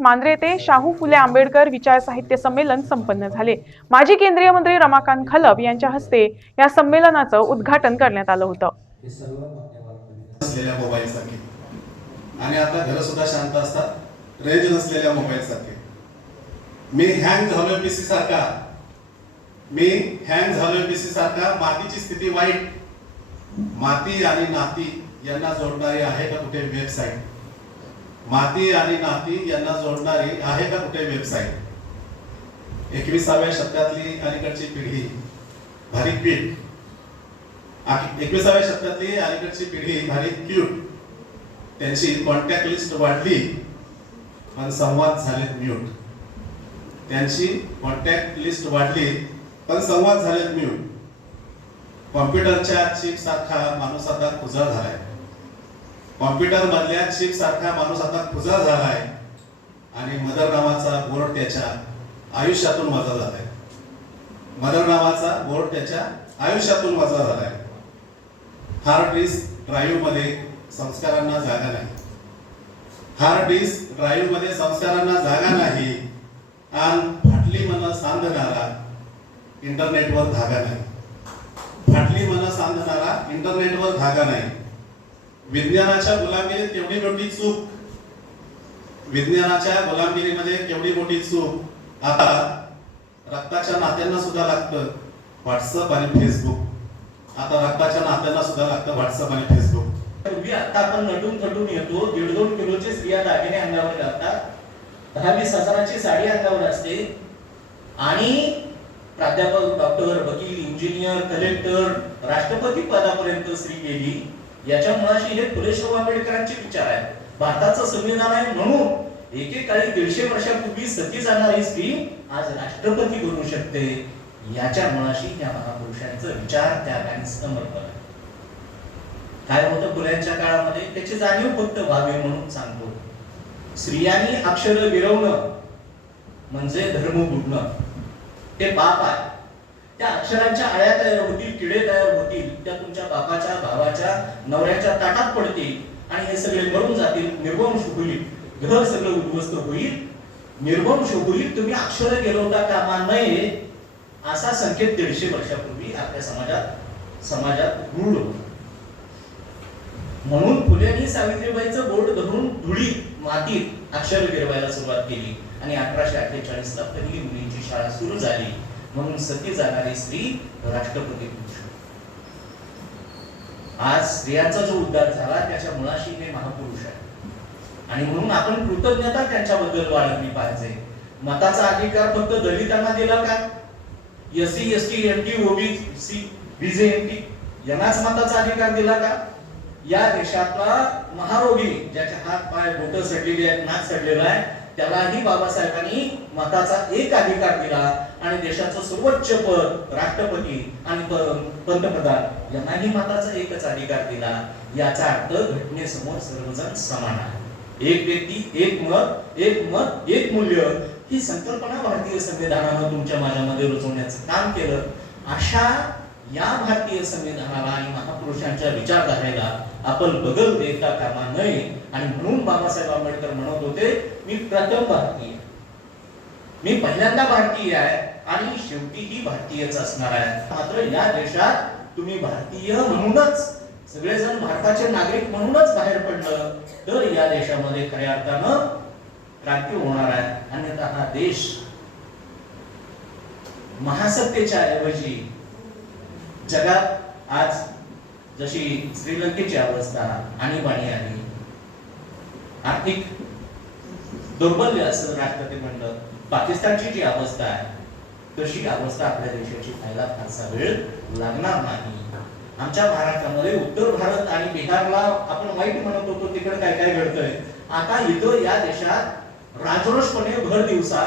मांद्रे येथे शाहू फुले आंबेडकर विचार साहित्य संमेलन संपन्न झाले. माजी केंद्रीय मंत्री रमाकांत खलप यांच्या हस्ते या संमेलनाचं उद्घाटन करण्यात आलं होतं. आणि आता घर सुद्धा शांत असतात. रेंज नसलेल्या मोबाईल सारखे मी हँग झालोय पीसी सारखा. मी हँग झालोय पीसी सारखा. मातीची स्थिती वाईट. माती आणि नाती यांना जोडणारी आहे का कुठे वेबसाईट? माती आणि नाती यांना जोडणारी आहे का कुठे वेबसाईट? एकविसाव्या शतकातली अलीकडची पिढी भारी पीठ एकविसाव्या शतकातली अलीकडची पिढी भारी क्यूट त्यांची कॉन्टॅक्ट लिस्ट वाढली पण संवाद झालेत म्यूट त्यांची कॉन्टॅक्ट लिस्ट वाढली पण संवाद झालेत म्यूट कॉम्प्युटरच्या चिप सारखा माणूस आता खुजा झालाय. कॉम्प्युटर मधल्या चिप सारखा माणूस आता खुजा आहे आणि मदर नावाचा बोर्ड त्याच्या आयुष्यातून वजा झालाय. मदर नावाचा बोर्ड त्याच्या आयुष्यातून वजा झालाय. हार्ड डिस्क ड्राईव्हमध्ये संस्कारांना जागा नाही. हार्ड डिस्क ड्राईव्हमध्ये संस्कारांना जागा नाही. आणि फाटली मन सांधणारा इंटरनेटवर धागा नाही. फाटली मन सांधणारा इंटरनेटवर धागा नाही. विज्ञानाच्या गुलामगिरीत केवढी मोठी चूक. विज्ञानाच्या गुलामगिरीमध्ये म्हणजे केवढी मोठी चूक. आता रक्ताच्या नात्यांना सुद्धा लागतं व्हॉट्सअप आणि फेसबुक. आता रक्ताच्या नात्यांना सुद्धा लागतं व्हॉट्सअप आणि फेसबुक. पूर्वी आता आपण नटून थटून येतो. दीड दोन किलोचे स्त्रिया दागिने अंगावर घालतात. दहा वीस हजाराची साडी अंगावर असते. आणि प्राध्यापक डॉक्टर वकील इंजिनियर कलेक्टर राष्ट्रपती पदापर्यंत स्त्री गेली. याच्या मुळाशी हे फुले शाहू आंबेडकरांचे विचार आहे भारताचं संविधान आहे म्हणून एकेकाळी दीडशे वर्षापूर्वी सती जाणारी स्त्री आज राष्ट्रपती बनू शकते. याच्या मुळाशी या महापुरुषांचं विचार त्या आणि समर्पण आहे. काय होतं फुल्यांच्या काळामध्ये? त्याची जाणीव फक्त व्हावी म्हणून सांगतो. स्त्रियांनी अक्षर गिरवणं म्हणजे धर्म बुडणं. हे पाप आहे. त्या अक्षरांच्या आळ्या तयार होतील किडे तयार होतील त्या तुमच्या बापाच्या भावाच्या नवऱ्याच्या ताटात पडतील आणि हे सगळे मरून जातील निर्वंश होईल घर सगळं उद्ध्वस्त होईल. निर्वंश होईल तुम्ही अक्षर गेलवता कामा नये असा संकेत दीडशे वर्षापूर्वी आपल्या समाजात समाजात रूढ होता. म्हणून फुलेंनी सावित्रीबाईचं बोट धरून धुळी मातीत अक्षर गिरवायला सुरुवात केली आणि अठराशे अठ्ठेचाळीस ला पहिली मुलींची शाळा सुरू झाली. म्हणून सती जाणारी स्त्री राष्ट्रपती होऊ शकते. आज स्त्रियांचा जो उद्धार झाला त्याच्या मुळाशी हे महापुरुष आहे आणि म्हणून आपण कृतज्ञता त्यांच्याबद्दल बाळगली पाहिजे. मताचा अधिकार फक्त दलितांना दिला का? S C S T N T OBC BJMT यांनाच मताचा अधिकार दिला का? या देशातला महारोगी ज्याच्या हात पाय बोट सडलेली आहेत नाक सडलेला आहे त्यालाही बाबासाहेबांनी मताचा एक अधिकार दिला आणि देशाचं सर्वोच्च पद राष्ट्रपती आणि पंतप्रधान यांनाही मताचा एकच अधिकार दिला. याचा अर्थ घटनेसमोर सर्वजण समान आहे एक व्यक्ती एक मत एक मत एक मूल्य ही संकल्पना भारतीय संविधानानं तुमच्या माझ्यामध्ये रुजवण्याचं काम केलं. अशा या भारतीय संविधानाला आणि महापुरुषांच्या विचारधारेला आपण बदल देता कामा नये. आणि म्हणून बाबासाहेब आंबेडकर म्हणत होते मी प्रथम भारतीय मी पहिल्यांदा भारतीय आहे आणि शेवटीही भारतीयच असणार आहे. मात्र या देशात तुम्ही भारतीय म्हणूनच सगळेजण भारताचे नागरिक म्हणूनच बाहेर पडलं तर या देशामध्ये खऱ्या अर्थानं क्रांती होणार आहे. अन्यथा हा देश महासत्तेच्या ऐवजी जगात आज जशी श्रीलंकेची अवस्था आणीबाणी आली आर्थिक दुर्बल्य असं राष्ट्रपती म्हणलं पाकिस्तानची जी अवस्था आहे तशी अवस्था आपल्या देशाची व्हायला फारसा वेळ लागणार नाही. आमच्या महाराष्ट्रामध्ये उत्तर भारत आणि बिहारला आपण वाईट म्हणत होतो तिकडे काय काय घडतंय. आता इथं या देशात राजरोषपणे भर दिवसा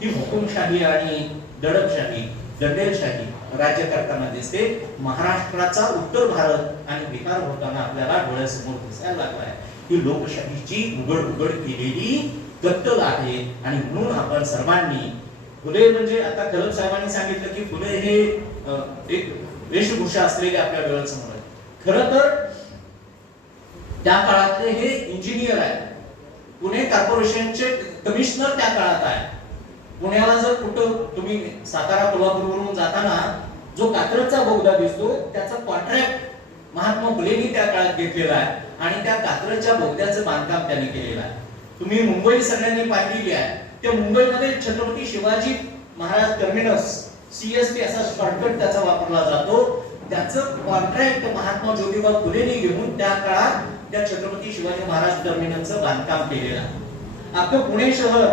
ही हुकुमशाही आणि दडपशाही दंडेलशाही राज्य करताना दिसते. महाराष्ट्राचा उत्तर भारत आणि बिहार होताना आपल्याला डोळ्यासमोर दिसायला लागलाय. ही लोकशाहीची उघड उघड केलेली कत्तल आहे आणि म्हणून आपण सर्वांनी फुले म्हणजे आता कलम साहेबांनी सांगितलं की फुले हे एक वेशभूषा असलेले आपल्या डोळ्यासमोर आहे खर तर त्या काळातले हे इंजिनियर आहेत. पुणे कॉर्पोरेशनचे कमिशनर त्या काळात आहे पुण्याला जर कुठं तुम्ही सातारा कोल्हापूरवरून जाताना जो कात्रजचा बोगदा दिसतो त्याचा कॉन्ट्रॅक्ट महात्मा फुलेंनी त्या काळात घेतलेला आहे आणि त्या कात्रजच्या बोगद्याचं बांधकाम त्यांनी केलेलं आहे. तुम्ही मुंबई सगळ्यांनी पाहिलेली आहे. त्या मुंबईमध्ये छत्रपती शिवाजी महाराज टर्मिनस सीएसटी असा शॉर्टकट त्याचा वापरला जातो. त्याचं कॉन्ट्रॅक्ट महात्मा ज्योतिबा फुलेंनी घेऊन त्या काळात त्या छत्रपती शिवाजी महाराज टर्मिनसचं बांधकाम केलेलं आहे. आपलं पुणे शहर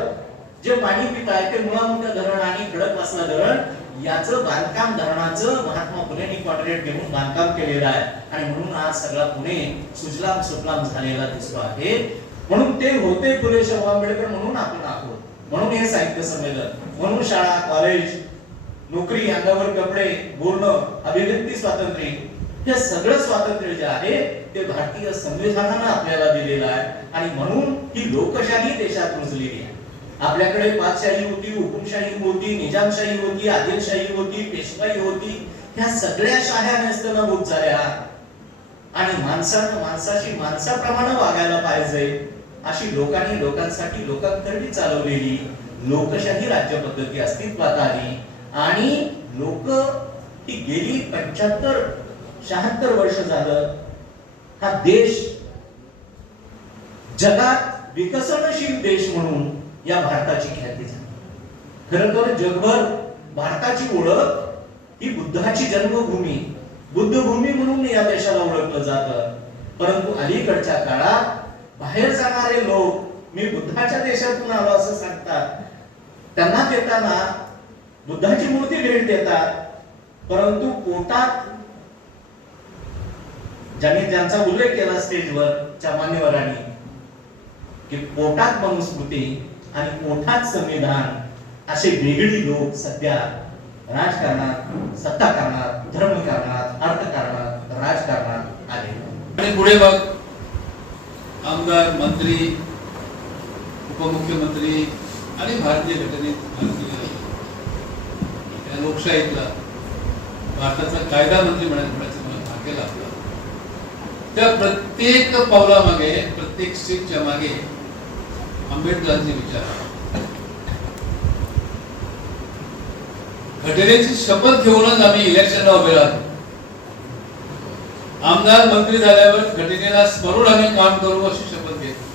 जे पाणी पित आहे ते मुळामुठ्या धरण आणि खडकवासला धरण याचं बांधकाम धरणाचं महात्मा फुलेंनी कॉन्ट्रॅक्ट घेऊन बांधकाम केलेलं आहे. आणि म्हणून आज सगळा पुणे सुजलाम सुफलाम झालेला दिसतो आहे. म्हणून ते होते फुले शाहू आंबेडकर म्हणून आपण आहोत म्हणून हे साहित्य संमेलन म्हणून शाळा कॉलेज नोकरी अंगावर कपडे बोलणं अभिव्यक्ती स्वातंत्र्य हे सगळं स्वातंत्र्य जे आहे ते भारतीय संविधानानं आपल्याला दिलेलं आहे. आणि म्हणून ही लोकशाही देशात रुजलेली आहे. आपल्याकडे पाचशाही होती हुकुमशाही होती निजामशाही होती आदिलशाही होती पेशवाई होती. ह्या सगळ्या शाह्या नेस्तनाभूत झाल्या. आणि माणसानं माणसाशी माणसाप्रमाणे वागायला पाहिजे अशी लोकांनी लोकांसाठी लोकांकरवी चालवलेली लोकशाही राज्य पद्धती अस्तित्वात आली. आणि लोक ही गेली पंच्याहत्तर शहात्तर वर्ष झालं. हा देश जगात विकसनशील देश म्हणून या भारताची ख्याती झाली. खरं तर जगभर भारताची ओळख ही बुद्धाची जन्मभूमी बुद्धभूमी म्हणून या देशाला ओळखलं जातं. परंतु अलीकडच्या काळात बाहेर जाणारे लोक मी बुद्धाच्या देशातून आलो असं सांगतात. त्यांना देताना बुद्धाची मूर्ती भेट देतात. परंतु पोटात ज्यांनी ज्यांचा उल्लेख केला स्टेजवर च्या मान्यवरांनी की पोटात मनुस्मृती आणि मोठाच संविधान असे वेगळी लोक सध्या राजकारणात सत्ता कारणात धर्म अर्थकारणात राजकारणात आले. आणि पुढे बघ आमदार मंत्री उपमुख्यमंत्री आणि भारतीय घटनेत भारतीय लोकशाहीतला भारताचा कायदा मंत्री म्हणायचं मला भाग्य लाभलं त्या प्रत्येक पावलामागे प्रत्येक स्टेपच्या मागे आंबेडकरांचे विचार. घटनेची शपथ घेऊनच आम्ही इलेक्शनला उभे राहतो. आमदार मंत्री झाल्यावर घटनेला स्मरून आम्ही काम करू अशी शपथ घेतली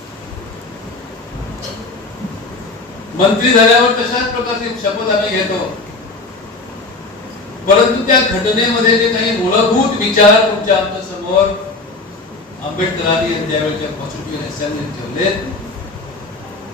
मंत्री झाल्यावर तशाच प्रकारची शपथ आम्ही घेतो. परंतु त्या घटनेमध्ये जे काही मूलभूत विचार तुमच्या आमच्यासमोर आंबेडकरांनी आणि त्यावेळेच्या कॉन्स्टिट्युशन असेंब्लीने ठेवले